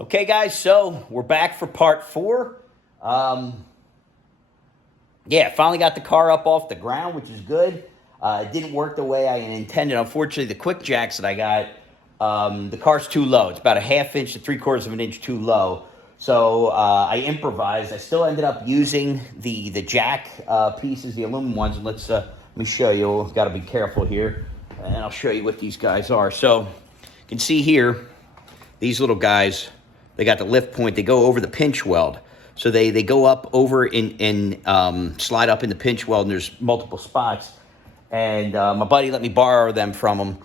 Okay, guys, so we're back for part 4. Yeah, finally got the car up off the ground, which is good. It didn't work the way I intended. Unfortunately, the quick jacks that I got, the car's too low. It's about a ½ inch to 3/4 of an inch too low. So I improvised. I still ended up using the jack pieces, the aluminum ones. And let me show you. Got to be careful here, and I'll show you what these guys are. So you can see here, these little guys. They got the lift point. They go over the pinch weld. So they go up over and slide up in the pinch weld, and there's multiple spots. And my buddy let me borrow them from him.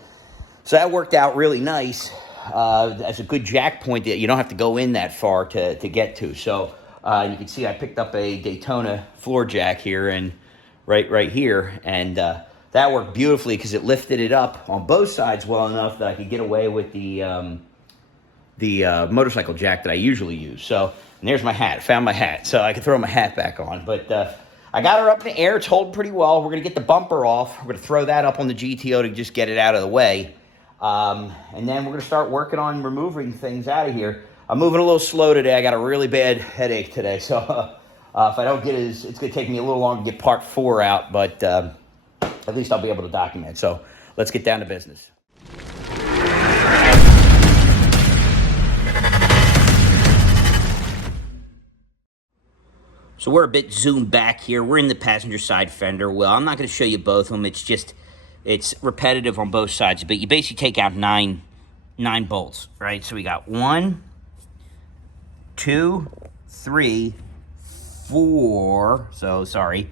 So that worked out really nice. As a good jack point that you don't have to go in that far to get to. So you can see I picked up a Daytona floor jack here and right here. And that worked beautifully because it lifted it up on both sides well enough that I could get away with the motorcycle jack that I usually use. So, and there's my hat. Found my hat, so I can throw my hat back on. But I got her up in the air. It's holding pretty well. We're going to get the bumper off. We're going to throw that up on the GTO to just get it out of the way. And then we're going to start working on removing things out of here. I'm moving a little slow today. I got a really bad headache today. So if I don't get it's going to take me a little longer to get part 4 out. But at least I'll be able to document. So let's get down to business. So we're a bit zoomed back here. We're in the passenger side fender well. I'm not going to show you both of them. It's repetitive on both sides. But you basically take out nine bolts, right? So we got 1, 2, 3, 4. So, sorry.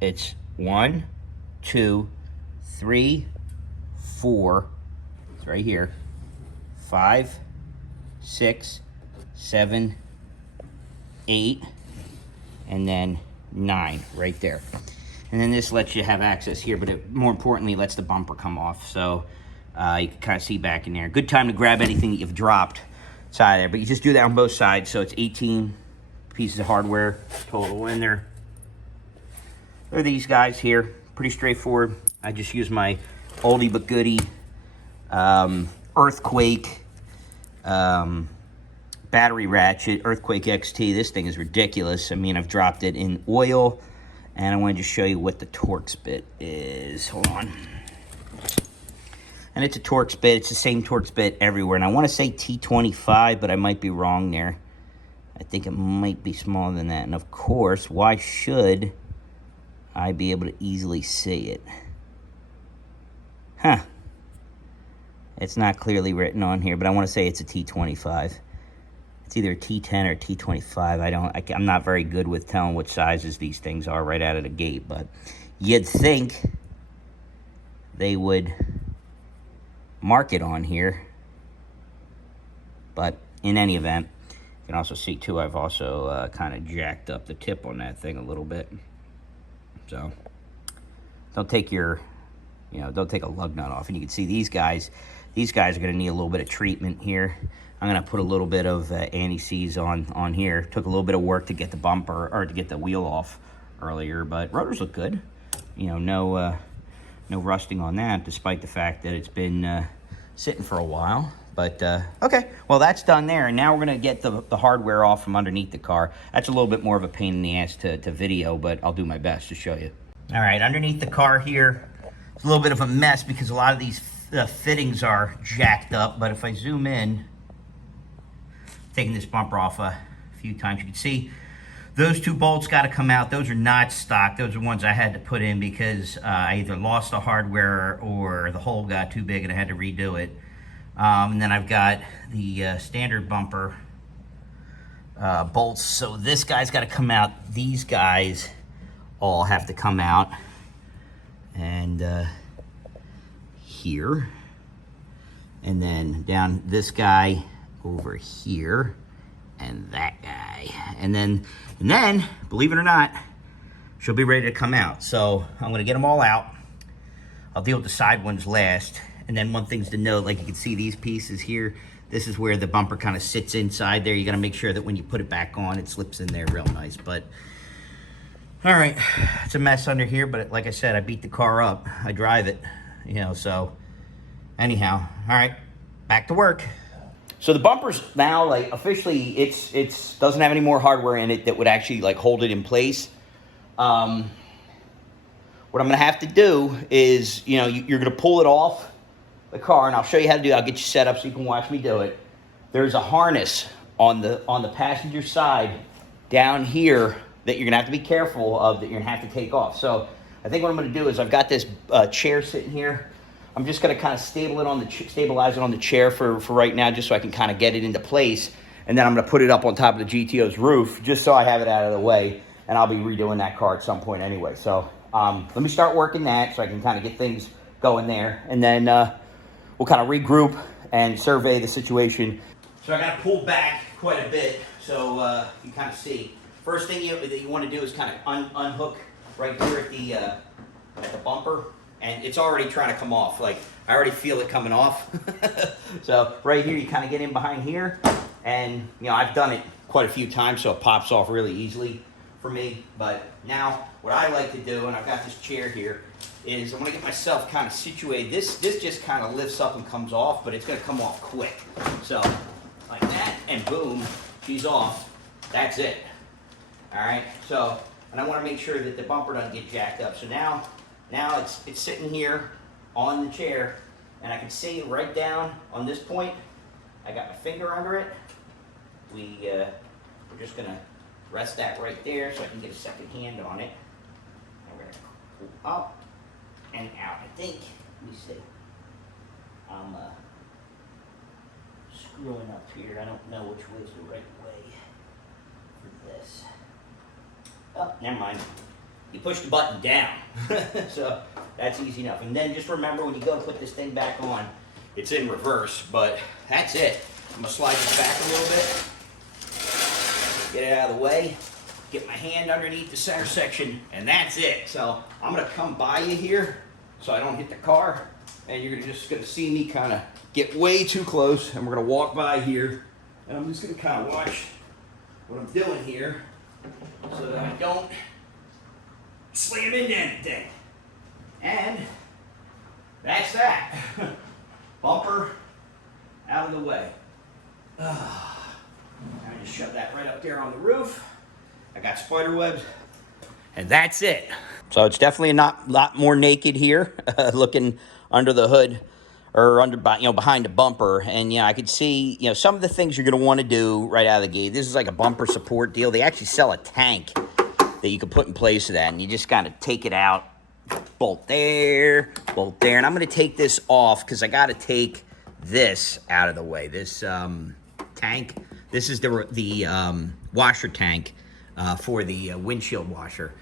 It's 1, 2, 3, 4. It's right here. 5, 6, 7, 8. And then 9 right there. And then this lets you have access here, but it more importantly lets the bumper come off. So you can kind of see back in there. Good time to grab anything that you've dropped inside there. But you just do that on both sides. So it's 18 pieces of hardware total in there. There are these guys here. Pretty straightforward. I just use my oldie but goodie Earthquake battery ratchet, Earthquake XT. This thing is ridiculous. I mean, I've dropped it in oil, and I want to just show you what the Torx bit is. Hold on. And it's a Torx bit. It's the same Torx bit everywhere. And I want to say T25, but I might be wrong there. I think it might be smaller than that. And of course, why should I be able to easily see it? Huh. It's not clearly written on here, but I want to say it's a T25. It's either a T10 or a T25. I'm not very good with telling which sizes these things are right out of the gate, but you'd think they would mark it on here. But in any event, you can also see too, I've also kind of jacked up the tip on that thing a little bit. So don't take don't take a lug nut off. And you can see these guys are going to need a little bit of treatment here. I'm going to put a little bit of anti-seize on here. Took a little bit of work to get the bumper, or to get the wheel off earlier, but rotors look good. You know, no rusting on that, despite the fact that it's been sitting for a while. But, okay, well, that's done there. And now we're going to get the hardware off from underneath the car. That's a little bit more of a pain in the ass to video, but I'll do my best to show you. All right, underneath the car here, it's a little bit of a mess because a lot of these fittings are jacked up. But if I zoom in, taking this bumper off a few times, you can see those 2 bolts got to come out. Those are not stock. Those are ones I had to put in because I either lost the hardware or the hole got too big and I had to redo it. And then I've got the standard bumper bolts. So this guy's got to come out. These guys all have to come out. And here. And then down this guy over here, and that guy, and then believe it or not, she'll be ready to come out. So I'm going to get them all out. I'll deal with the side ones last. And then one thing's to note, like you can see these pieces here, this is where the bumper kind of sits inside there. You got to make sure that when you put it back on, it slips in there real nice. But all right, it's a mess under here, but like I said, I beat the car up. I drive it, so anyhow, all right, back to work. So the bumper's now, like, officially, it's doesn't have any more hardware in it that would actually, like, hold it in place. What I'm going to have to do is, you know, you're going to pull it off the car, and I'll show you how to do it. I'll get you set up so you can watch me do it. There's a harness on the passenger side down here that you're going to have to be careful of, that you're going to have to take off. So I think what I'm going to do is, I've got this chair sitting here. I'm just going to kind of stabilize it on the chair for right now, just so I can kind of get it into place. And then I'm going to put it up on top of the GTO's roof, just so I have it out of the way. And I'll be redoing that car at some point anyway. So let me start working that so I can kind of get things going there. And then we'll kind of regroup and survey the situation. So I got to pull back quite a bit so you kind of see. First thing that you want to do is kind of unhook right here at the bumper. And it's already trying to come off. Like, I already feel it coming off. So right here, you kind of get in behind here. And, you know, I've done it quite a few times, so it pops off really easily for me. But now, what I like to do, and I've got this chair here, is I'm going to get myself kind of situated. This just kind of lifts up and comes off, but it's going to come off quick. So, like that, and boom, she's off. That's it. All right? So, and I want to make sure that the bumper doesn't get jacked up. So now it's sitting here on the chair, and I can see right down on this point. I got my finger under it. We're just going to rest that right there so I can get a second hand on it. And we're going to pull up and out. I think, let me see. I'm screwing up here. I don't know which way is the right way for this. Oh, never mind. You push the button down. So that's easy enough. And then just remember, when you go put this thing back on, it's in reverse, but that's it. I'm gonna slide this back a little bit, get it out of the way, get my hand underneath the center section, and that's it. So I'm gonna come by you here so I don't hit the car, and you're just gonna see me kind of get way too close, and we're gonna walk by here, and I'm just gonna kind of watch what I'm doing here so that I don't slam into anything. And that's that. Bumper out of the way. I just shove that right up there on the roof. I got spider webs, and that's it. So it's definitely a lot more naked here, looking under the hood, or behind the bumper. And I could see some of the things you're going to want to do right out of the gate. This is like a bumper support deal. They actually sell a tank that you can put in place of that, and you just kind of take it out, bolt there, and I'm going to take this off because I got to take this out of the way. This tank, this is the washer tank for the windshield washer.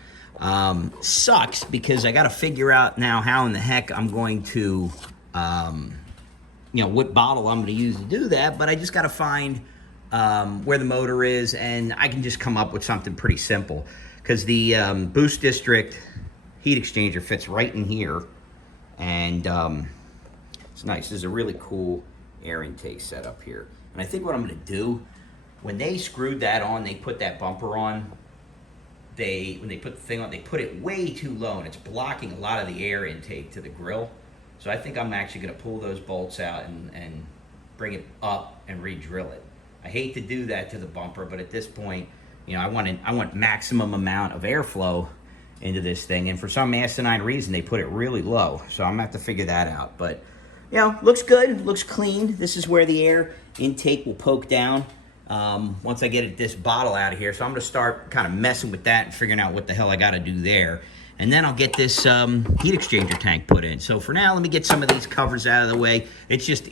Sucks because I got to figure out now how in the heck I'm going to, what bottle I'm going to use to do that, but I just got to find where the motor is, and I can just come up with something pretty simple. Because the boost district heat exchanger fits right in here, and it's nice. There's a really cool air intake setup here. And I think what I'm going to do, when they screwed that on, they put that bumper on, when they put the thing on, they put it way too low, and it's blocking a lot of the air intake to the grill. So I think I'm actually going to pull those bolts out and bring it up and re-drill it. I hate to do that to the bumper, but at this point, I want maximum amount of airflow into this thing, and for some asinine reason, they put it really low. So I'm gonna have to figure that out. But looks good, looks clean. This is where the air intake will poke down once I get this bottle out of here. So I'm gonna start kind of messing with that and figuring out what the hell I gotta do there. And then I'll get this heat exchanger tank put in. So for now, let me get some of these covers out of the way. It's just,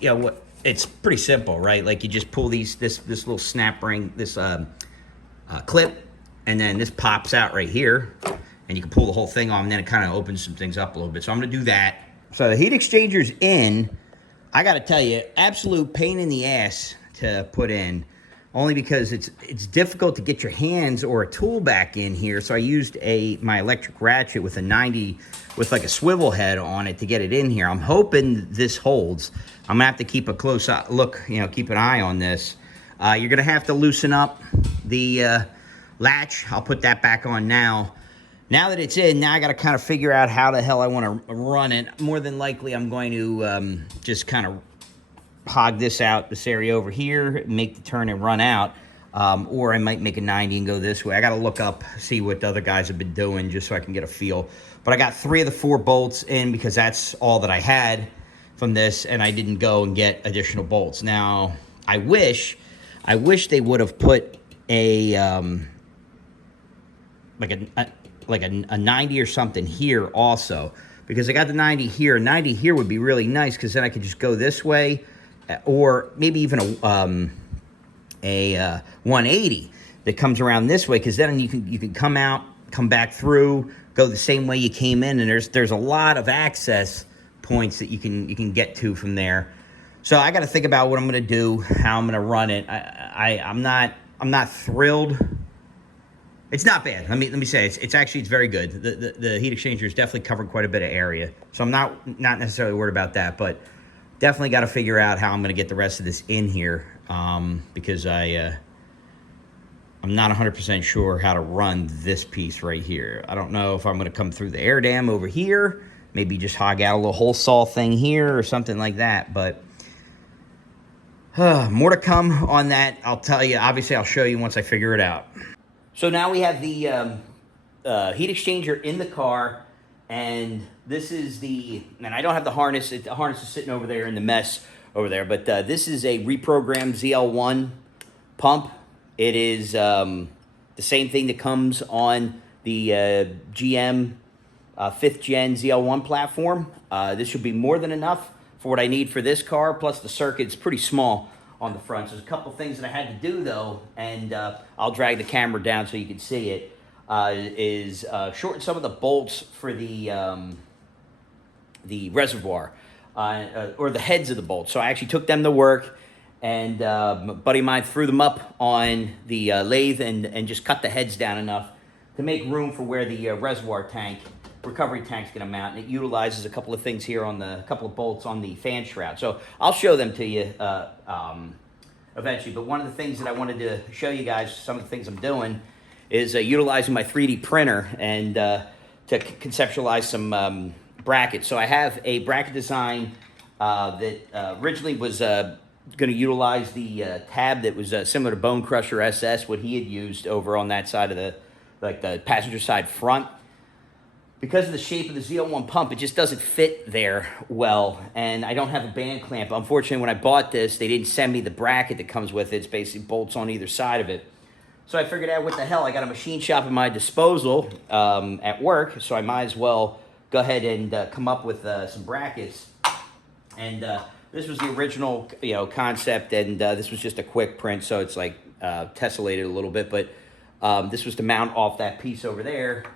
it's pretty simple, right? Like, you just pull this little snap ring, this clip, and then this pops out right here, and you can pull the whole thing on, and then it kind of opens some things up a little bit. So I'm going to do that. So the heat exchanger's in. I got to tell you, absolute pain in the ass to put in, only because it's difficult to get your hands or a tool back in here. So I used my electric ratchet with a 90 with like a swivel head on it to get it in here. I'm hoping this holds. I'm gonna have to keep a close look, keep an eye on this. You're gonna have to loosen up the latch. I'll put that back on now. Now that it's in, now I gotta kind of figure out how the hell I want to run it. More than likely, I'm going to just kind of hog this out, this area over here, make the turn and run out. Or I might make a 90 and go this way. I got to look up, see what the other guys have been doing just so I can get a feel. But I got 3 of the 4 bolts in because that's all that I had from this, and I didn't go and get additional bolts. Now, I wish they would have put a like a 90 or something here also, because I got the 90 here. 90 here would be really nice because then I could just go this way, or maybe even a 180 that comes around this way, because then you can come out, come back through, go the same way you came in, and there's a lot of access points that you can get to from there. So I got to think about what I'm going to do, how I'm going to run it. I'm not thrilled. It's not bad. Let me say it's very good. The heat exchanger has definitely covered quite a bit of area, so I'm not necessarily worried about that, but definitely got to figure out how I'm going to get the rest of this in here, because I'm not 100% sure how to run this piece right here. I don't know if I'm going to come through the air dam over here, maybe just hog out a little hole saw thing here or something like that, but more to come on that. I'll tell you. Obviously, I'll show you once I figure it out. So now we have the heat exchanger in the car, and this is and I don't have the harness. The harness is sitting over there in the mess over there, but this is a reprogrammed ZL1 pump. It is the same thing that comes on the GM 5th Gen ZL1 platform. This should be more than enough for what I need for this car, plus the circuit's pretty small on the front. So there's a couple things that I had to do though, and I'll drag the camera down so you can see it, is shorten some of the bolts for the reservoir, or the heads of the bolts. So I actually took them to work, and a buddy of mine threw them up on the lathe and just cut the heads down enough to make room for where the recovery tank's going to mount, and it utilizes a couple of things here on a couple of bolts on the fan shroud. So I'll show them to you eventually, but one of the things that I wanted to show you guys, some of the things I'm doing, is utilizing my 3D printer and to conceptualize some brackets. So I have a bracket design that originally was going to utilize the tab that was similar to Bone Crusher SS, what he had used over on that side of the passenger side front. Because of the shape of the ZL1 pump, it just doesn't fit there well, and I don't have a band clamp. Unfortunately, when I bought this, they didn't send me the bracket that comes with it. It's basically bolts on either side of it. So I figured out, what the hell, I got a machine shop at my disposal at work, so I might as well go ahead and come up with some brackets. And this was the original concept, and this was just a quick print, so it's like tessellated a little bit, but this was to mount off that piece over there.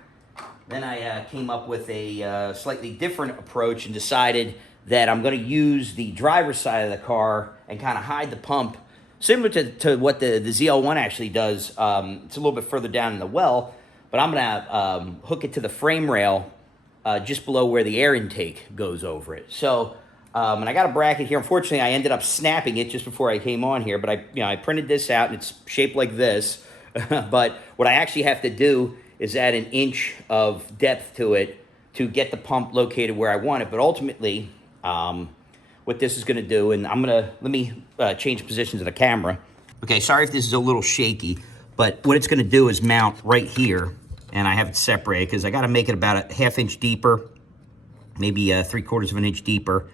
Then I came up with a slightly different approach and decided that I'm going to use the driver's side of the car and kind of hide the pump, similar to what the ZL1 actually does. It's a little bit further down in the well, but I'm going to hook it to the frame rail just below where the air intake goes over it. So, and I got a bracket here. Unfortunately, I ended up snapping it just before I came on here, but I printed this out, and it's shaped like this. But what I actually have to do is add an inch of depth to it to get the pump located where I want it. But ultimately, what this is going to do, and let me change positions of the camera. Okay, sorry if this is a little shaky, but what it's going to do is mount right here, and I have it separated because I got to make it about a ½ inch deeper, maybe 3/4 of an inch deeper,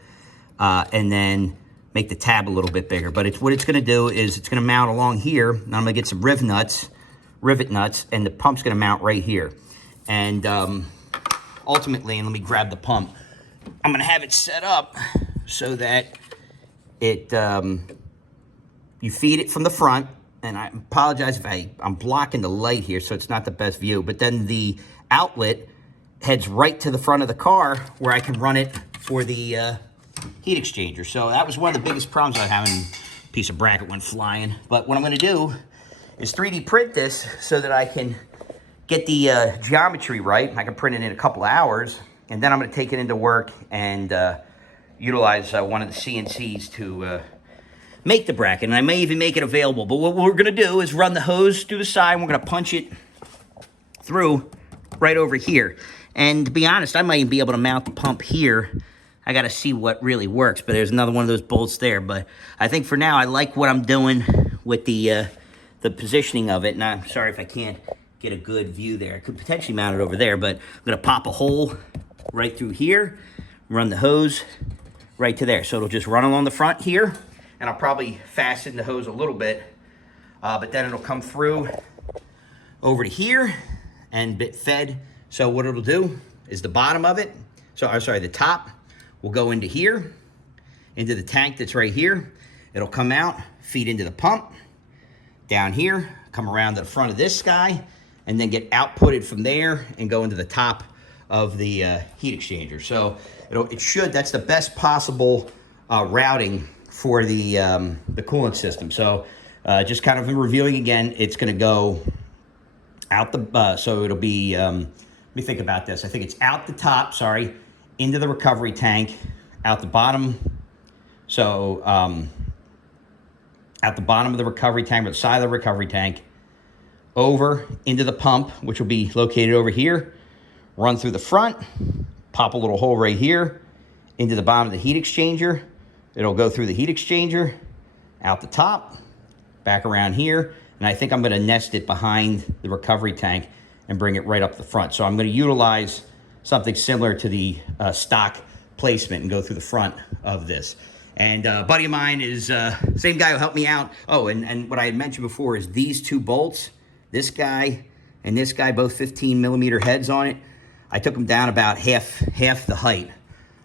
and then make the tab a little bit bigger. But what it's going to do is it's going to mount along here, and I'm going to get some rivet nuts, and the pump's going to mount right here. And ultimately, and let me grab the pump, I'm going to have it set up so that you feed it from the front. And I apologize if I'm blocking the light here, so it's not the best view. But then the outlet heads right to the front of the car where I can run it for the heat exchanger. So that was one of the biggest problems I was having. A piece of bracket went flying. But what I'm going to do is 3D print this so that I can get the geometry right. I can print it in a couple of hours, and then I'm going to take it into work and utilize one of the CNCs to make the bracket, and I may even make it available. But what we're going to do is run the hose through the side, and we're going to punch it through right over here. And to be honest, I might even be able to mount the pump here I got to see what really works, but there's another one of those bolts there. But I think for now, I like what I'm doing with the positioning of it. And I'm sorry if I can't get a good view there. I could potentially mount it over there, but I'm going to pop a hole right through here, run the hose right to there. So it'll just run along the front here, and I'll probably fasten the hose a little bit, but then it'll come through over to here and bit fed. So what it'll do is the bottom of it, the top will go into here, into the tank that's right here. It'll come out, feed into the pump, down here, come around to the front of this guy, and then get outputted from there and go into the top of the heat exchanger. So that's the best possible routing for the coolant system. So just kind of reviewing again, it's gonna go out the, so it'll be, let me think about this. I think it's out the top, into the recovery tank, out the bottom. So out the bottom of the recovery tank, or the side of the recovery tank, over into the pump, which will be located over here, run through the front, pop a little hole right here, into the bottom of the heat exchanger. It'll go through the heat exchanger, out the top, back around here, and I think I'm gonna nest it behind the recovery tank and bring it right up the front. So I'm gonna utilize something similar to the stock placement and go through the front of this. And a buddy of mine is, same guy who helped me out. Oh, and what I had mentioned before is these two bolts, this guy and this guy, both 15 millimeter heads on it. I took them down about half the height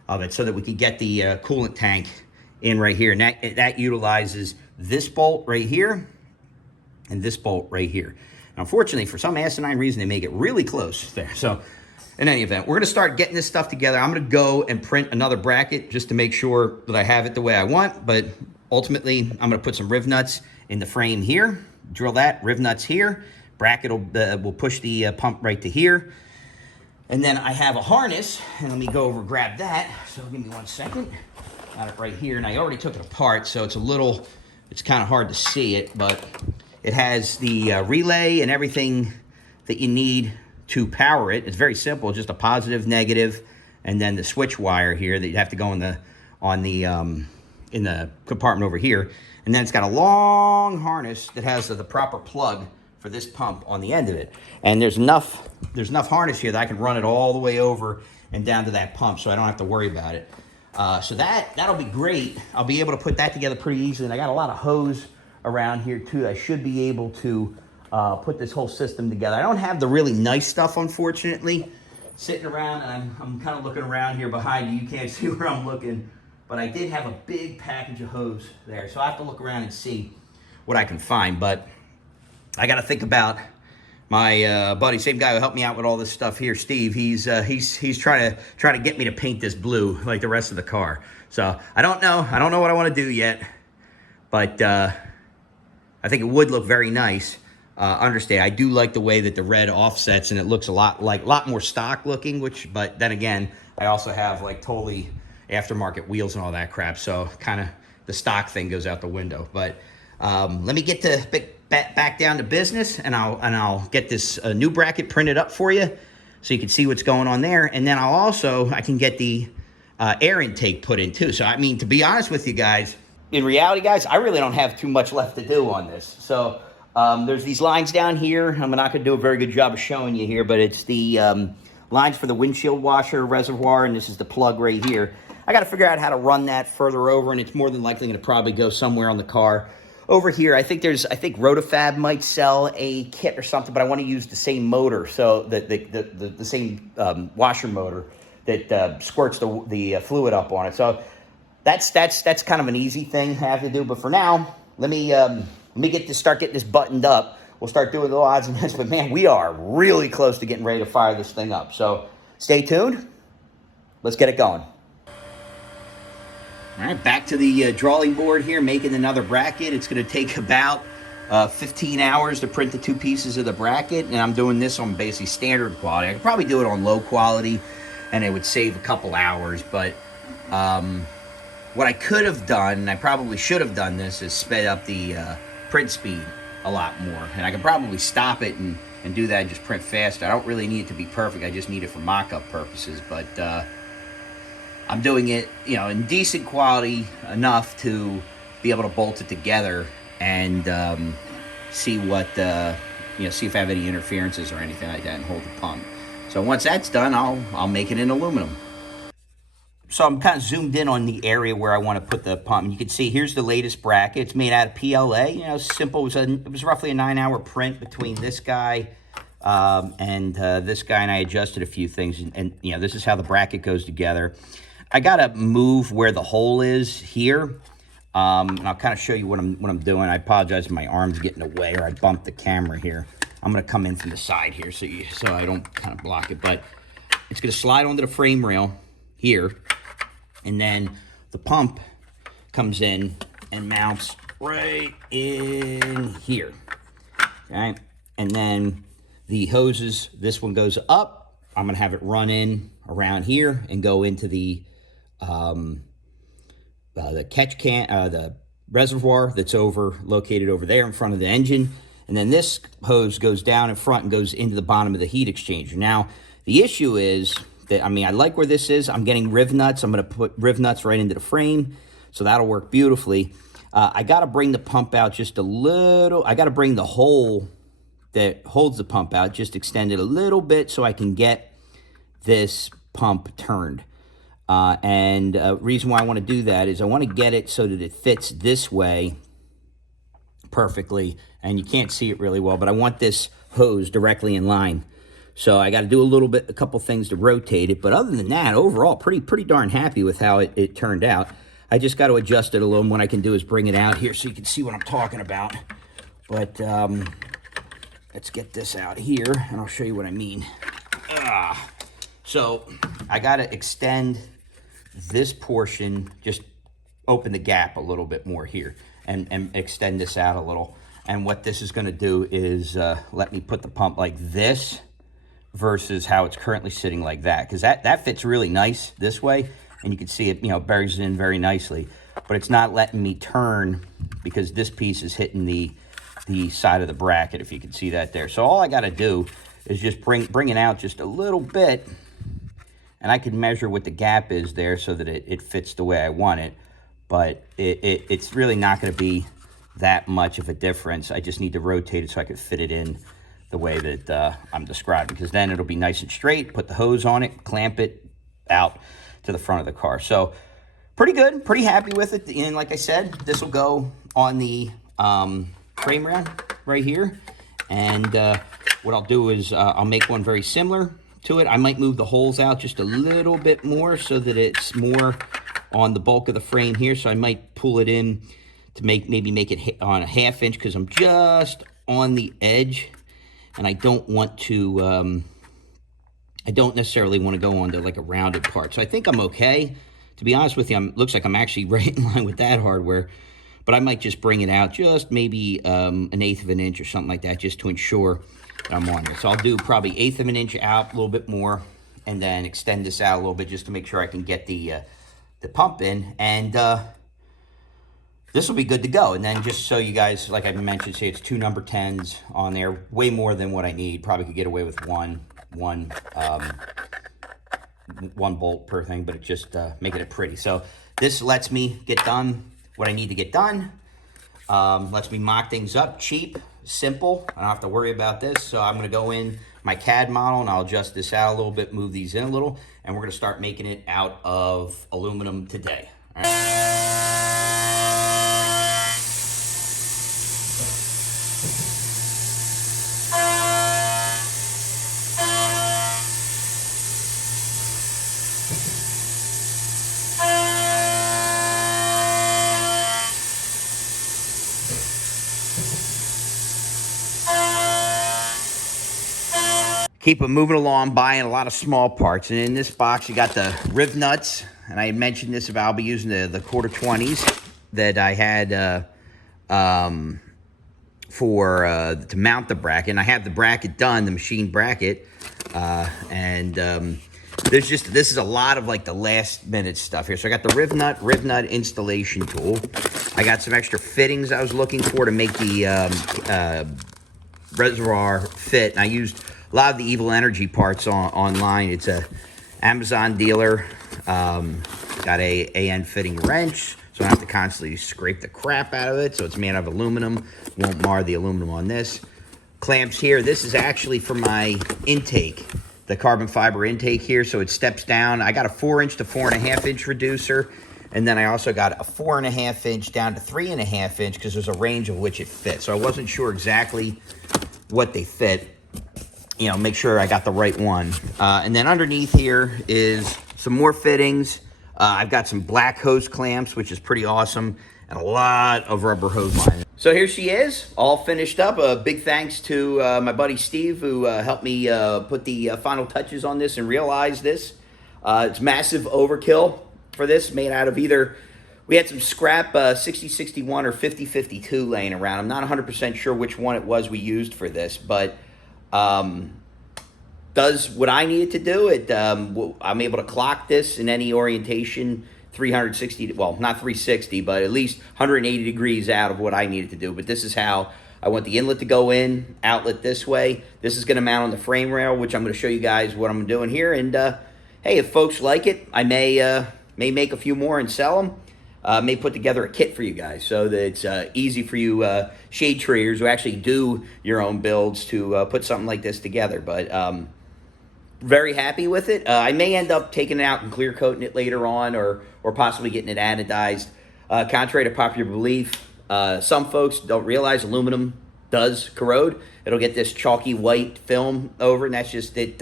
of it so that we could get the coolant tank in right here. And that utilizes this bolt right here and this bolt right here. And unfortunately, for some asinine reason, they make it really close there. So in any event, we're gonna start getting this stuff together. I'm gonna go and print another bracket just to make sure that I have it the way I want, but ultimately, I'm gonna put some riv nuts in the frame here, drill that, riv nuts here, bracket will push the pump right to here. And then I have a harness, and let me go over and grab that. So give me 1 second. Got it right here, and I already took it apart, so it's kind of hard to see it, but it has the relay and everything that you need to power it. It's very simple, just a positive, negative, and then the switch wire here that you have to go in the compartment over here. And then it's got a long harness that has the proper plug for this pump on the end of it. And there's enough harness here that I can run it all the way over and down to that pump, so I don't have to worry about it. So that'll be great. I'll be able to put that together pretty easily. And I got a lot of hose around here too. I should be able to put this whole system together. I don't have the really nice stuff, unfortunately, sitting around, and I'm kind of looking around here behind you. You can't see where I'm looking, but I did have a big package of hose there. So I have to look around and see what I can find. But I got to think about my buddy, same guy who helped me out with all this stuff here, Steve. He's trying to get me to paint this blue like the rest of the car. So I don't know what I want to do yet, but I think it would look very nice. Understand, I do like the way that the red offsets, and it looks a lot more stock looking. But then again, I also have like totally aftermarket wheels and all that crap, so kind of the stock thing goes out the window. But let me get back down to business, and I'll get this new bracket printed up for you, so you can see what's going on there. And then I can get the air intake put in too. So I mean, to be honest with you guys, in reality, guys, I really don't have too much left to do on this. So there's these lines down here. I'm not going to do a very good job of showing you here, but it's the lines for the windshield washer reservoir, and this is the plug right here. I got to figure out how to run that further over, and it's more than likely going to probably go somewhere on the car. Over here, I think Rotofab might sell a kit or something, but I want to use the same motor, so the same washer motor that squirts the fluid up on it. So that's kind of an easy thing to have to do. But for now, let me start getting this buttoned up. We'll start doing the little odds and ends, but man, we are really close to getting ready to fire this thing up. So stay tuned. Let's get it going. All right, back to the drawing board here, making another bracket. It's going to take about 15 hours to print the two pieces of the bracket, and I'm doing this on basically standard quality. I could probably do it on low quality, and it would save a couple hours, but what I could have done, and I probably should have done this, is sped up the print speed a lot more. And I could probably stop it and do that and just print faster. I don't really need it to be perfect. I just need it for mock-up purposes, but I'm doing it, you know, in decent quality enough to be able to bolt it together and see what, you know, see if I have any interferences or anything like that and hold the pump. So once that's done, I'll make it in aluminum. So I'm kind of zoomed in on the area where I want to put the pump. And you can see here's the latest bracket. It's made out of PLA. You know, simple. It was roughly a 9-hour print between this guy and this guy, and I adjusted a few things. And you know, this is how the bracket goes together. I gotta move where the hole is here, and I'll kind of show you what I'm doing. I apologize if my arm's getting away or I bumped the camera here. I'm gonna come in from the side here so I don't kind of block it. But it's gonna slide onto the frame rail here, and then the pump comes in and mounts right in here. Okay, and then the hoses. This one goes up. I'm gonna have it run in around here and go into the catch can, the reservoir that's located over there in front of the engine. And then this hose goes down in front and goes into the bottom of the heat exchanger. Now, the issue is that, I mean, I like where this is. I'm getting riv nuts. I'm going to put riv nuts right into the frame, so that'll work beautifully. I got to bring the pump out just a little. I got to bring the hole that holds the pump out, just extend it a little bit so I can get this pump turned. Reason why I want to do that is I want to get it so that it fits this way perfectly, and you can't see it really well, but I want this hose directly in line. So I got to do a couple things to rotate it, but other than that, overall, pretty darn happy with how it turned out. I just got to adjust it a little, and what I can do is bring it out here so you can see what I'm talking about. But let's get this out here, and I'll show you what I mean. So I got to extend this portion, just open the gap a little bit more here and extend this out a little. And what this is going to do is let me put the pump like this versus how it's currently sitting like that, because that fits really nice this way, and you can see it, you know, buries it in very nicely. But it's not letting me turn because this piece is hitting the side of the bracket, if you can see that there. So all I got to do is just bring it out just a little bit, and I can measure what the gap is there so that it fits the way I want it. But it's really not going to be that much of a difference. I just need to rotate it so I can fit it in the way that I'm describing, because then it'll be nice and straight. Put the hose on it, clamp it out to the front of the car. So pretty good, pretty happy with it. And like I said, this will go on the frame rail right here. And what I'll do is I'll make one very similar to it. I might move the holes out just a little bit more so that it's more on the bulk of the frame here. So I might pull it in to maybe make it on a 1/2 inch, because I'm just on the edge, and I don't want to, I don't necessarily want to go onto like a rounded part. So I think I'm okay. To be honest with you, looks like I'm actually right in line with that hardware, but I might just bring it out just maybe 1/8 of an inch or something like that, just to ensure that I'm on there. So I'll do probably 1/8 of an inch out, a little bit more, and then extend this out a little bit just to make sure I can get the pump in, and this will be good to go. And then just so you guys, like I mentioned, see it's 2 number 10s on there, way more than what I need. Probably could get away with one bolt per thing, but it just making it pretty. So this lets me get done what I need to get done. Lets me mock things up, cheap, simple. I don't have to worry about this. So I'm gonna go in my CAD model and I'll adjust this out a little bit, move these in a little, and we're gonna start making it out of aluminum today. All right. Keep it moving along, buying a lot of small parts. And in this box, you got the riv nuts. And I mentioned this, I'll be using the 1/4-20s that I had to mount the bracket. And I have the bracket done, the machine bracket. This is a lot of like the last minute stuff here. So I got the riv nut installation tool. I got some extra fittings I was looking for to make the reservoir fit. And I used a lot of the Evil Energy parts online. It's Amazon dealer. Got a AN fitting wrench, so I don't have to constantly scrape the crap out of it. So it's made out of aluminum. Won't mar the aluminum on this. Clamps here. This is actually for my intake, the carbon fiber intake here. So it steps down. I got a 4-inch to 4.5-inch reducer. And then I also got a 4.5-inch down to 3.5-inch because there's a range of which it fits. So I wasn't sure exactly what they fit. You know, make sure I got the right one. And then underneath here is some more fittings. I've got some black hose clamps, which is pretty awesome, and a lot of rubber hose lines. So here she is, all finished up. A big thanks to my buddy Steve, who helped me put the final touches on this and realize this. It's massive overkill for this, made out of either, we had some scrap 6061 or 5052 laying around. I'm not 100% sure which one it was we used for this, but does what I needed to do. I'm able to clock this in any orientation, 360, well, not 360, but at least 180 degrees out of what I needed to do. But this is how I want the inlet to go in, outlet this way. This is going to mount on the frame rail, which I'm going to show you guys what I'm doing here. And hey, if folks like it, I may make a few more and sell them. May put together a kit for you guys so that it's easy for you shade treaters who actually do your own builds to put something like this together. But very happy with it. I may end up taking it out and clear coating it later on, or possibly getting it anodized. Contrary to popular belief, some folks don't realize aluminum does corrode. It'll get this chalky white film over, and that's just it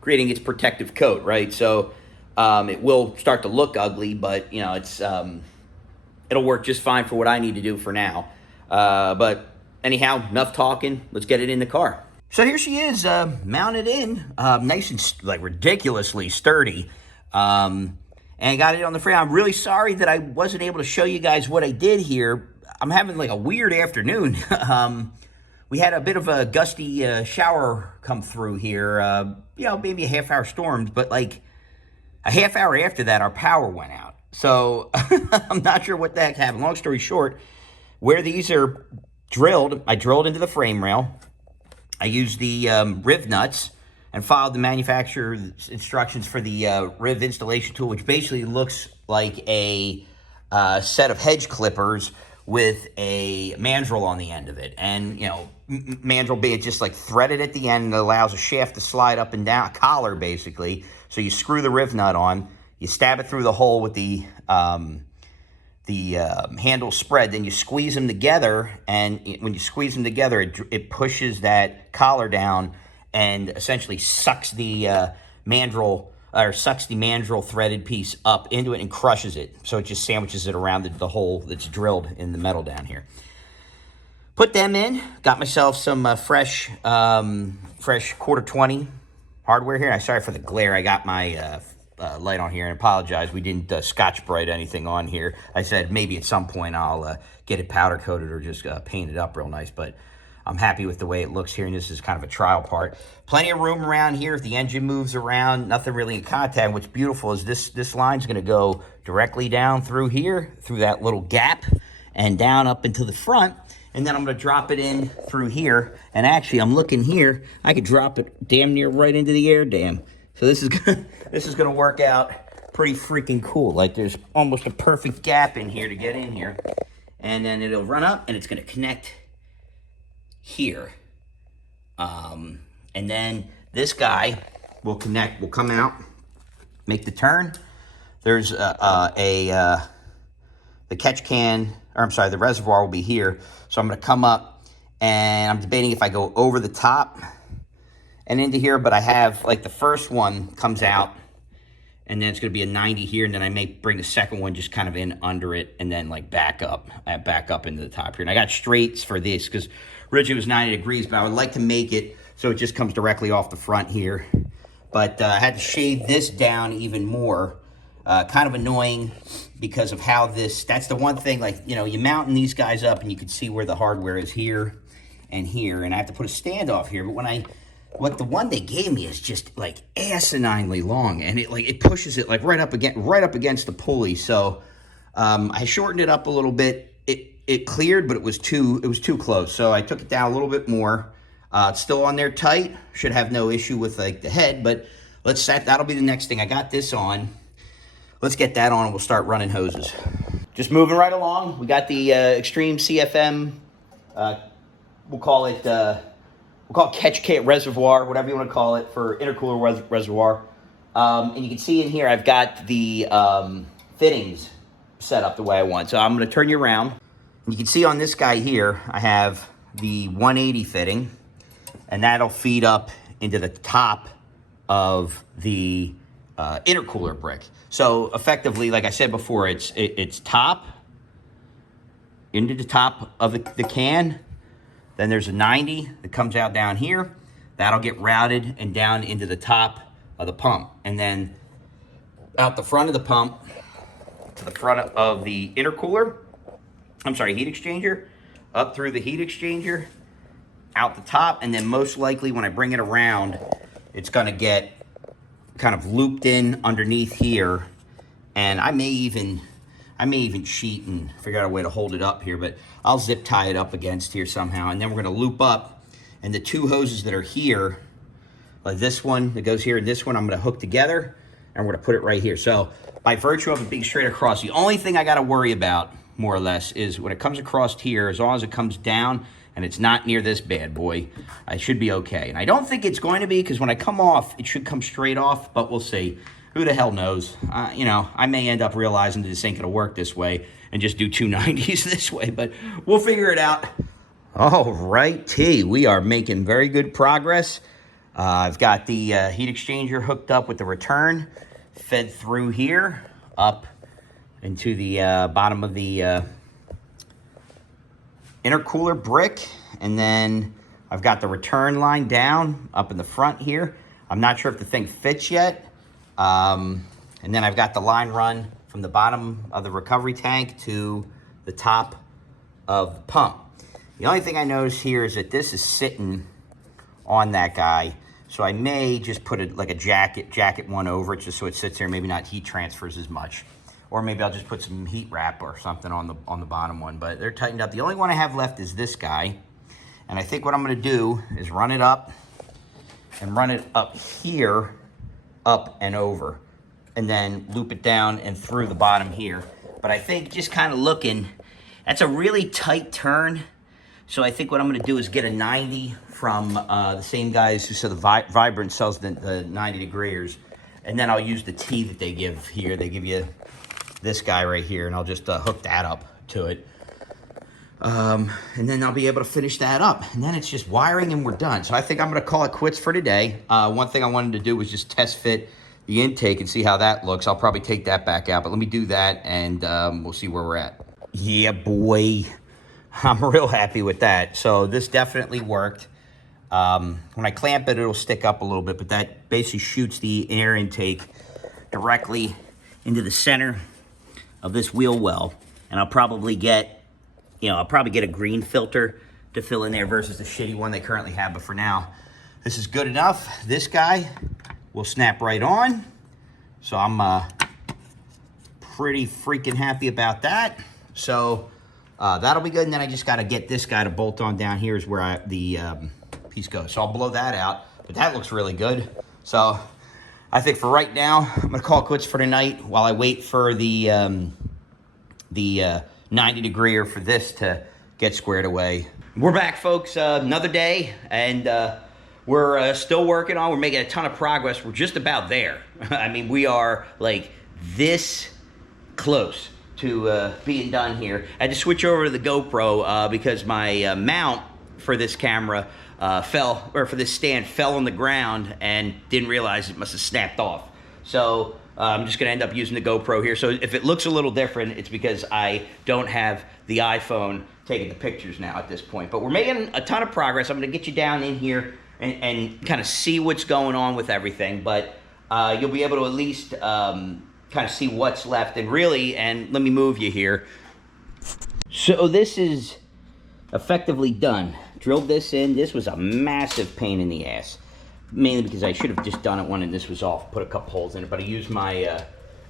creating its protective coat, right? So it will start to look ugly, but you know, it's it'll work just fine for what I need to do for now. But anyhow, enough talking. Let's get it in the car. So here she is, mounted in, nice and like ridiculously sturdy, and got it on the frame. I'm really sorry that I wasn't able to show you guys what I did here. I'm having like a weird afternoon. We had a bit of a gusty shower come through here, you know, maybe a half-hour storm, but like a half hour after that, our power went out. So I'm not sure what the heck happened. Long story short, where these are drilled, I drilled into the frame rail. I used the riv nuts and followed the manufacturer's instructions for the riv installation tool, which basically looks like a set of hedge clippers with a mandrel on the end of it. And, you know, mandrel being just like threaded at the end, and it allows a shaft to slide up and down, a collar basically. So you screw the riv nut on, you stab it through the hole with the handle spread, then you squeeze them together, and when you squeeze them together, it pushes that collar down and essentially sucks the mandrel threaded piece up into it and crushes it. So it just sandwiches it around the hole that's drilled in the metal down here. Put them in, got myself some fresh quarter 20 hardware here. I'm sorry for the glare. I got my light on here, and apologize. We didn't Scotch Brite anything on here. I said maybe at some point I'll get it powder coated or just paint it up real nice, but I'm happy with the way it looks here, and this is kind of a trial part. Plenty of room around here. If the engine moves around, nothing really in contact. What's beautiful is this line's going to go directly down through here, through that little gap, and down up into the front. And then I'm going to drop it in through here. And actually, I'm looking here. I could drop it damn near right into the air dam. So this is gonna work out pretty freaking cool. Like there's almost a perfect gap in here to get in here. And then it'll run up, and it's going to connect here. And then this guy will come out, make the turn. There's the catch can, or I'm sorry, the reservoir will be here. So I'm going to come up, and I'm debating if I go over the top and into here, but I have like the first one comes out, and then it's going to be a 90 here, and then I may bring the second one just kind of in under it, and then like back up into the top here. And I got straights for this because originally it was 90 degrees, but I would like to make it so it just comes directly off the front here. But I had to shade this down even more. Kind of annoying because of how that's the one thing, like, you know, you mounting these guys up and you can see where the hardware is here and here, and I have to put a standoff here. But the one they gave me is just like asininely long, and it pushes it like right up against the pulley. So I shortened it up a little bit. It cleared, but it was too close. So I took it down a little bit more. It's still on there tight. Should have no issue with like the head, but That'll be the next thing. I got this on. Let's get that on and we'll start running hoses. Just moving right along. We got the Extreme CFM, we'll call it catch kit reservoir, whatever you want to call it, for intercooler reservoir. And you can see in here, I've got the fittings set up the way I want. So I'm going to turn you around. And you can see on this guy here, I have the 180 fitting, and that'll feed up into the top of the intercooler brick. So effectively, like I said before, it's top into the top of the can. Then there's a 90 that comes out down here. That'll get routed and down into the top of the pump. And then out the front of the pump to the front of the intercooler, heat exchanger, up through the heat exchanger, out the top, and then most likely when I bring it around, it's gonna get kind of looped in underneath here, and I may even cheat and figure out a way to hold it up here, but I'll zip tie it up against here somehow, and then we're gonna loop up, and the two hoses that are here, like this one that goes here and this one, I'm gonna hook together, and we're gonna put it right here. So by virtue of it being straight across, the only thing I gotta worry about, more or less, is when it comes across here, as long as it comes down and it's not near this bad boy, I should be okay. And I don't think it's going to be, because when I come off, it should come straight off, but we'll see. Who the hell knows? You know, I may end up realizing that this ain't gonna work this way and just do 290s this way, but we'll figure it out. All right, we are making very good progress. I've got the heat exchanger hooked up with the return, fed through here, up into the bottom of the intercooler brick, and then I've got the return line down up in the front here. I'm not sure if the thing fits yet. And then I've got the line run from the bottom of the recovery tank to the top of the pump. The only thing I notice here is that this is sitting on that guy, so I may just put it like a jacket one over it, just so it sits there, maybe not heat transfers as much. Or maybe I'll just put some heat wrap or something on the bottom one, but they're tightened up. The only one I have left is this guy. And I think what I'm gonna do is run it up and run it up here, up and over, and then loop it down and through the bottom here. But I think just kind of looking, that's a really tight turn. So I think what I'm gonna do is get a 90 from the same guys who sell the Vibrant sells the 90 degrees. And then I'll use the T that they give here. They give you this guy right here, and I'll just hook that up to it. And then I'll be able to finish that up. And then it's just wiring and we're done. So I think I'm gonna call it quits for today. One thing I wanted to do was just test fit the intake and see how that looks. I'll probably take that back out, but let me do that and we'll see where we're at. Yeah, boy, I'm real happy with that. So this definitely worked. When I clamp it, it'll stick up a little bit, but that basically shoots the air intake directly into the center of this wheel well. And I'll probably get, a green filter to fill in there versus the shitty one they currently have. But for now, this is good enough. This guy will snap right on. So I'm pretty freaking happy about that. So that'll be good. And then I just got to get this guy to bolt on down here is where the piece goes. So I'll blow that out, but that looks really good. So I think for right now, I'm gonna call it quits for tonight while I wait for the 90 degree for this to get squared away. We're back, folks, another day, and we're still working on, we're making a ton of progress. We're just about there. I mean, we are like this close to being done here. I had to switch over to the GoPro because my mount for this camera for this stand fell on the ground and didn't realize it must have snapped off. So I'm just gonna end up using the GoPro here. So if it looks a little different, it's because I don't have the iPhone taking the pictures now at this point. But we're making a ton of progress. I'm gonna get you down in here and kind of see what's going on with everything. But you'll be able to at least kind of see what's left. And really, and let me move you here. So this is effectively done. Drilled this in. This was a massive pain in the ass, mainly because I should have just done it when this was off, put a couple holes in it, but I used my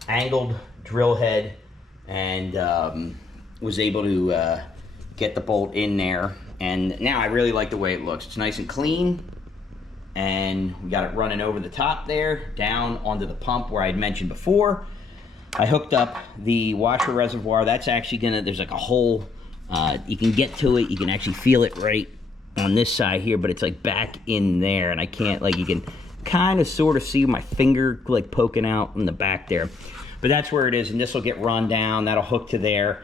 angled drill head and was able to get the bolt in there. And now I really like the way it looks. It's nice and clean. and we got it running over the top there, down onto the pump where I'd mentioned before. I hooked up the washer reservoir. That's actually gonna, there's like a hole, you can get to it, you can actually feel it right on this side here, but it's like back in there, and I can't, like, you can kind of sort of see my finger like poking out in the back there. But that's where it is, and this will get run down, that'll hook to there.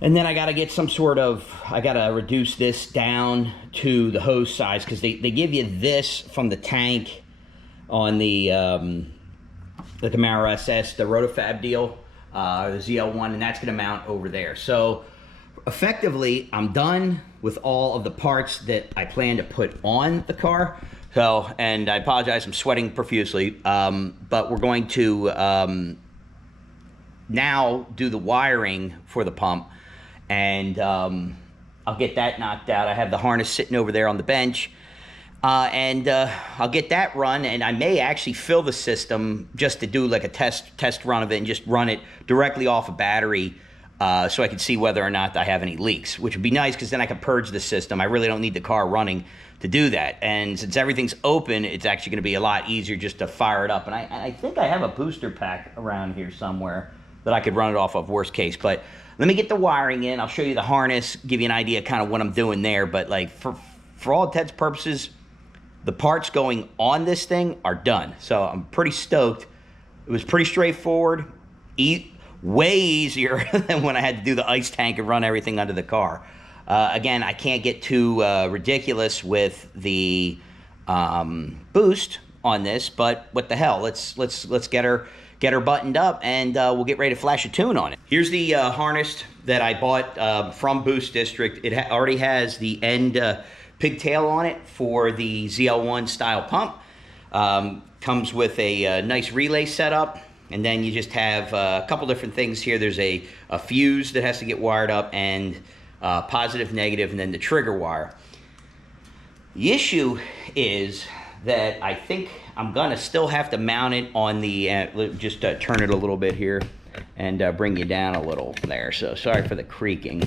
And then I gotta get some sort of, I gotta reduce this down to the hose size, because they give you this from the tank on the Camaro SS, the Rotofab deal, the ZL1, and that's gonna mount over there. So effectively, I'm done with all of the parts that I plan to put on the car. So, and I apologize, I'm sweating profusely, but we're going to now do the wiring for the pump, and I'll get that knocked out. I have the harness sitting over there on the bench, and I'll get that run, and I may actually fill the system just to do like a test run of it and just run it directly off a battery, so I can see whether or not I have any leaks, which would be nice, because then I can purge the system. I really don't need the car running to do that, and since everything's open, it's actually going to be a lot easier just to fire it up. And I think I have a booster pack around here somewhere that I could run it off of, worst case. But let me get the wiring in. I'll show you the harness, give you an idea kind of what I'm doing there. But like for all intents and purposes, the parts going on this thing are done. So I'm pretty stoked. It was pretty straightforward, way easier than when I had to do the ice tank and run everything under the car. Again, I can't get too ridiculous with the boost on this, but what the hell? Let's get her buttoned up, and we'll get ready to flash a tune on it. Here's the harness that I bought from Boost District. It already has the end pigtail on it for the ZL1 style pump. Comes with a nice relay setup, and then you just have a couple different things here. There's a fuse that has to get wired up, and positive, negative, and then the trigger wire. The issue is that I think I'm gonna still have to mount it on the, just turn it a little bit here and bring you down a little there. So sorry for the creaking,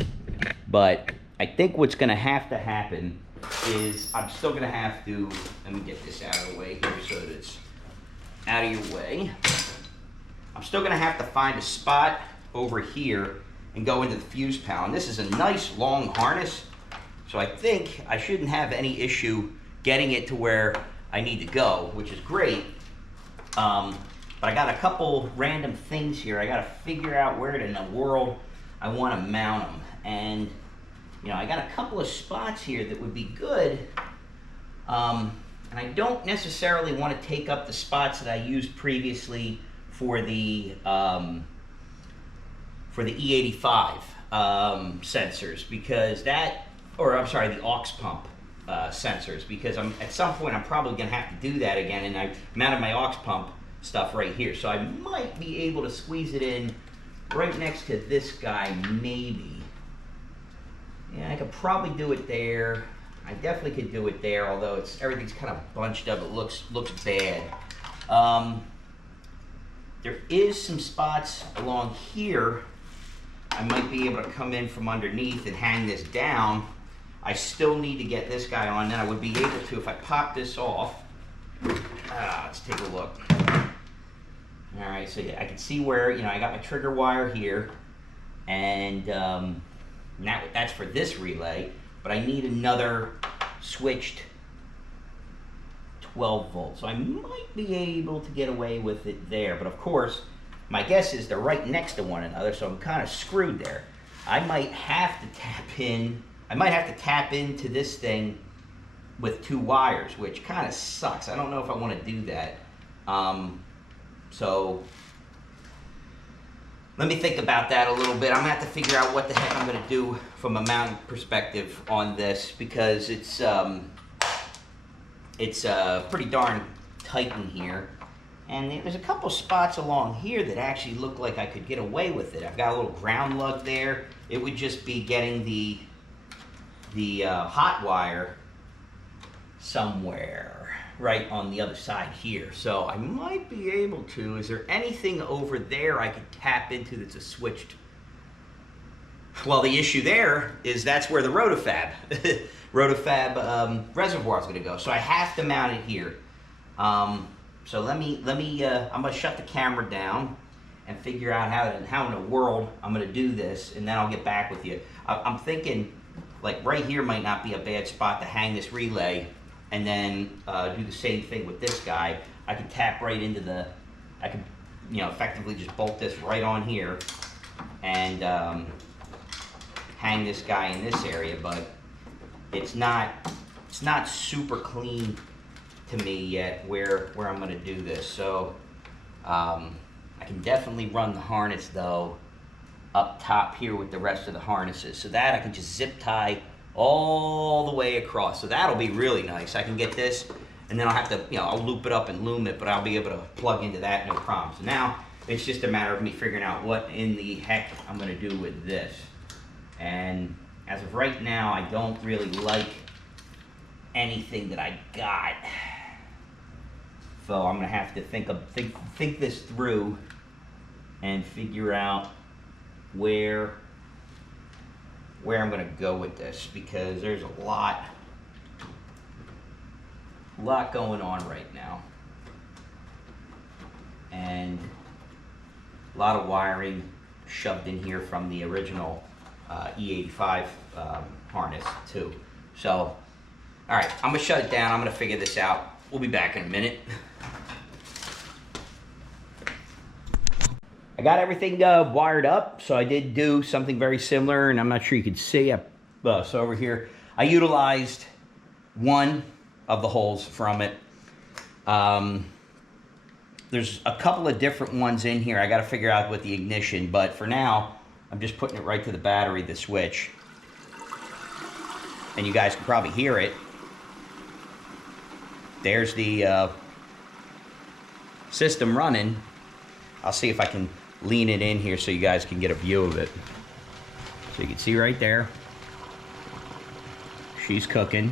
but I think what's gonna have to happen is I'm still gonna have to, let me get this out of the way here so that it's out of your way. I'm still gonna have to find a spot over here and go into the fuse panel. And this is a nice long harness, so I think I shouldn't have any issue getting it to where I need to go, which is great. But I got a couple random things here. I gotta figure out where in the world I wanna mount them. And you know, I got a couple of spots here that would be good. And I don't necessarily wanna take up the spots that I used previously for the E85 sensors, because that, or I'm sorry, the aux pump sensors, because at some point I'm probably gonna have to do that again, and I mounted my aux pump stuff right here, so I might be able to squeeze it in right next to this guy, maybe. Yeah, I could probably do it there. I definitely could do it there, although everything's kind of bunched up. It looks bad. There is some spots along here I might be able to come in from underneath and hang this down. I still need to get this guy on, then I would be able to, if I pop this off. Let's take a look. All right, so yeah, I can see where, you know, I got my trigger wire here, and that's for this relay, but I need another switched 12 volts. So I might be able to get away with it there, but of course, my guess is they're right next to one another, so I'm kind of screwed there. I might have to tap into this thing with two wires, which kind of sucks. I don't know if I want to do that. So let me think about that a little bit. I'm gonna have to figure out what the heck I'm gonna do from a mounting perspective on this, because it's pretty darn tight in here. And there's a couple spots along here that actually look like I could get away with it. I've got a little ground lug there. It would just be getting the hot wire somewhere right on the other side here. So I might be able to. Is there anything over there I could tap into that's a switched? Well, the issue there is that's where the rotofab, reservoir is going to go. So I have to mount it here. So let me. I'm going to shut the camera down and figure out how in the world I'm going to do this, and then I'll get back with you. I'm thinking, like right here might not be a bad spot to hang this relay, and then do the same thing with this guy. I can tap right into the. I can, effectively just bolt this right on here, and hang this guy in this area, but it's not super clean to me yet where I'm going to do this. So I can definitely run the harness though up top here with the rest of the harnesses, so that I can just zip tie all the way across. So that'll be really nice. I can get this, and then I'll have to, I'll loop it up and loom it, but I'll be able to plug into that no problem. So now it's just a matter of me figuring out what in the heck I'm going to do with this. And as of right now, I don't really like anything that I got. So I'm gonna have to think this through and figure out where I'm gonna go with this, because there's a lot going on right now, and a lot of wiring shoved in here from the original E85 harness too. So, all right, I'm gonna shut it down. I'm gonna figure this out. We'll be back in a minute. I got everything wired up, so I did do something very similar, and I'm not sure you can see it. So over here, I utilized one of the holes from it. There's a couple of different ones in here. I got to figure out with the ignition, but for now, I'm just putting it right to the battery, the switch. And you guys can probably hear it. There's the system running. I'll see if I can lean it in here so you guys can get a view of it. So you can see right there. She's cooking.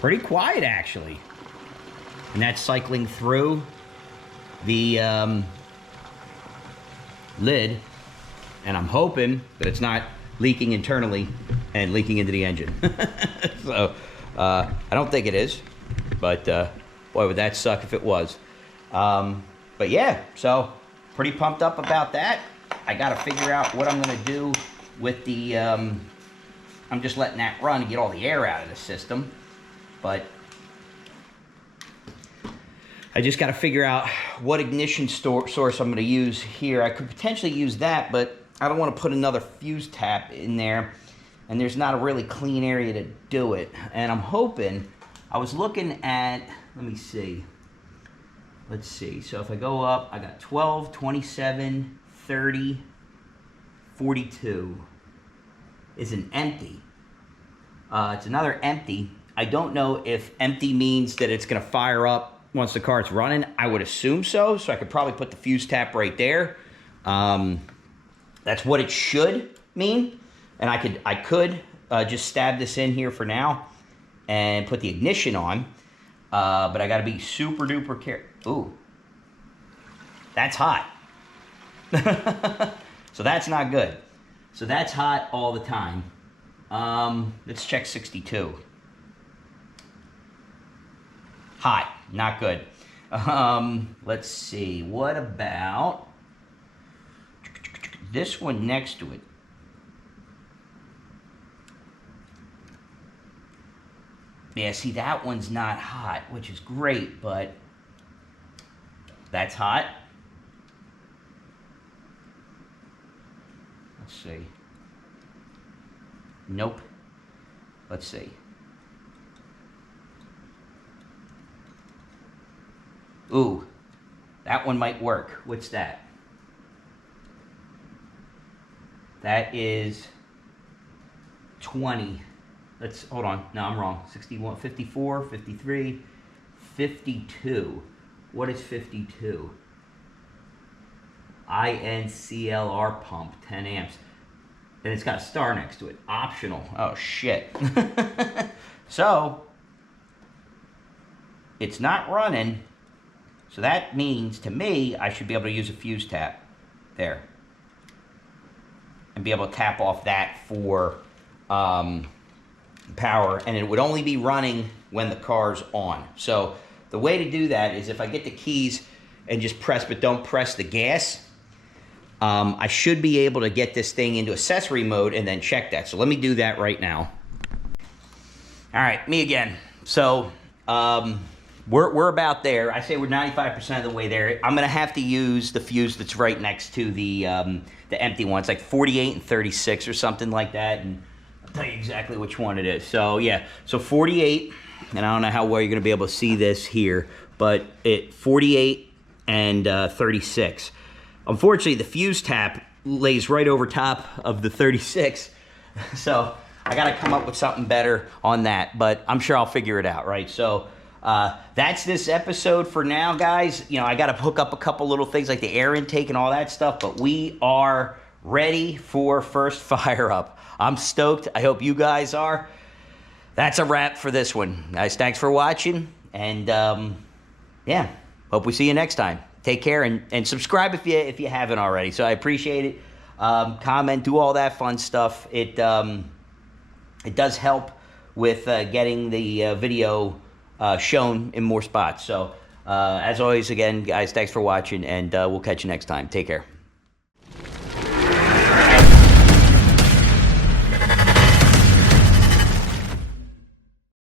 Pretty quiet, actually. And that's cycling through the lid. And I'm hoping that it's not leaking internally and leaking into the engine. So, I don't think it is. But, boy, would that suck if it was. But, yeah, so pretty pumped up about that. I got to figure out what I'm going to do with the... I'm just letting that run and get all the air out of the system. But I just got to figure out what ignition source I'm going to use here. I could potentially use that, but I don't want to put another fuse tap in there, and there's not a really clean area to do it. And I'm hoping, I was looking at, let me see. Let's see. So if I go up, I got 12, 27, 30, 42 is an empty. It's another empty. I don't know if empty means that it's going to fire up once the car's running. I would assume so. So I could probably put the fuse tap right there. That's what it should mean. And I could just stab this in here for now and put the ignition on. But I got to be super duper careful. Ooh, that's hot. So that's not good. So that's hot all the time. Let's check 62. Hot, not good. Let's see, what about this one next to it? Yeah, see, that one's not hot, which is great, but that's hot. Let's see. Nope. Let's see. Ooh, that one might work. What's that? That is 20. Let's, hold on. No, I'm wrong. 61, 54, 53, 52. What is 52? INCLR pump, 10 amps. And it's got a star next to it. Optional. Oh, shit. So, it's not running. So that means, to me, I should be able to use a fuse tap. There. and be able to tap off that for power, and it would only be running when the car's on. So the way to do that is if I get the keys and just press, but don't press the gas, I should be able to get this thing into accessory mode and then check that. So let me do that right now. All right, me again. So we're about there. I say we're 95% of the way there. I'm gonna have to use the fuse that's right next to the empty one. It's like 48 and 36 or something like that, and I'll tell you exactly which one it is. So yeah, so 48, and I don't know how well you're gonna be able to see this here, but 48 and 36. Unfortunately, the fuse tap lays right over top of the 36, so I gotta come up with something better on that, but I'm sure I'll figure it out, right? So that's this episode for now, guys. You know, I gotta hook up a couple little things like the air intake and all that stuff, but we are ready for first fire up. I'm stoked. I hope you guys are. That's a wrap for this one. Guys, thanks for watching, and yeah, hope we see you next time. Take care, and subscribe if you haven't already. So I appreciate it. Comment, do all that fun stuff. It does help with getting the video shown in more spots. So as always, again, guys, thanks for watching, and we'll catch you next time. Take care.